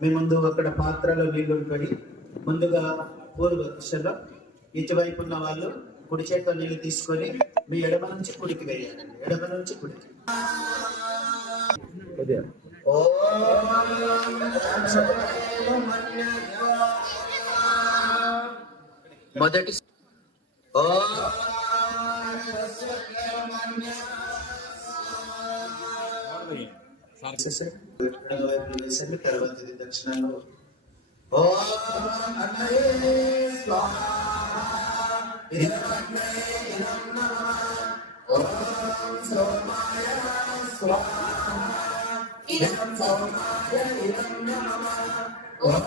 మీ ముందు అక్కడ పాత్రలో నీళ్లు పడి ముందుగా పూర్వ దిశలో ఇటువైపు ఉన్న వాళ్ళు కుడి చేతిలో నీళ్లు తీసుకొని మీ ఎడమ నుంచి కుడికి వేయాలి. ఎడమ నుంచి కుడికి. మొదటి తర్వాత దక్షిణంలో ఓం